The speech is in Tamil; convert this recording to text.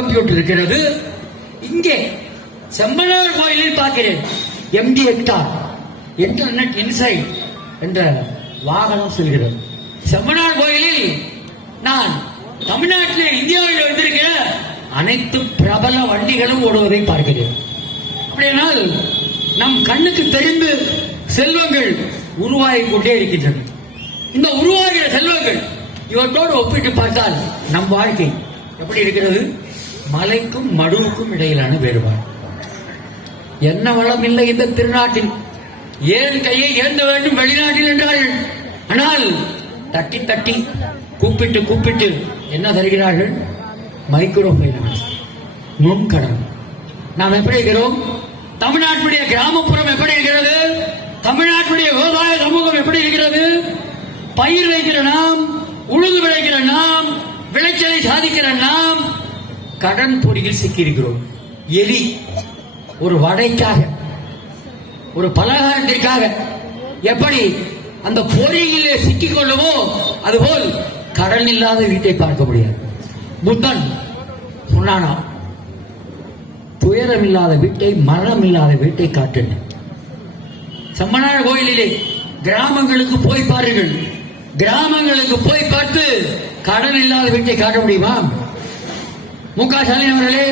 கம்ப்யூட்டர் இருக்கிறது. இங்கே செம்மனார் கோயிலில் பார்க்கிறேன். எம்டி ஹெக்டார் இன்டர்நெட் இன்சைட் என்ற வாகனம் செல்கிறது. செம்மனார் கோயிலில் நான் தமிழ்நாட்டில் இந்தியாவில் வந்திருக்கிற அனைத்து பிரபல வண்டிகளும் ஓடுவதை பார்க்கிறேன். அப்படியானால் நம் கண்ணுக்கு தெரிந்து செல்வங்கள் உருவாகி கொண்டே இருக்கின்றன. இந்த உருவாகிற செல்வங்கள் இவற்றோடு ஒப்பிட்டு பார்த்தால் நம் வாழ்க்கை எப்படி இருக்கிறது? மலைக்கும் மடுவுக்கும் இடையிலான வேறுபாடு. என்ன வளம் இல்லை இந்த திருநாட்டில். ஏன் கையை ஏந்த வேண்டும் வெளிநாட்டில் என்றார்கள் ஆனால் தட்டி தட்டி கூப்பிட்டு கூப்பிட்டு என்ன தருகிறார்கள்? மைக்ரோ ஃபைனான்ஸ் நுண்கடன். நாம் எப்படி இருக்கிறோம்? தமிழ்நாட்டுடைய கிராமப்புறம் எப்படி இருக்கிறது? தமிழ்நாட்டுடைய விவசாய சமூகம் எப்படி இருக்கிறது? பயிர் வைக்கிற நாம் உழுது விளைக்கிற நாம் விளைச்சலை சாதிக்கிற நாம் கடன் பொறியில் சிக்கியிருக்கிறோம். எலி ஒரு வடைக்காக ஒரு பலகாரத்திற்காக எப்படி அந்த பொறியிலே சிக்கிக் கொள்ளுமோ அதுபோல் கடன் இல்லாத வீட்டை பார்க்க முடியாது. புத்தன் சொன்னானா துயரம் இல்லாத வீட்டை மரணம் இல்லாத வீட்டை காட்டுங்க செம்மனார் கோயிலிலே கிராமங்களுக்கு போய் பாருங்கள். கிராமங்களுக்கு போய் பார்த்து கடன் இல்லாத வீட்டை காட்ட முடியுமா? மு க ஸ்டாலின் அவர்களே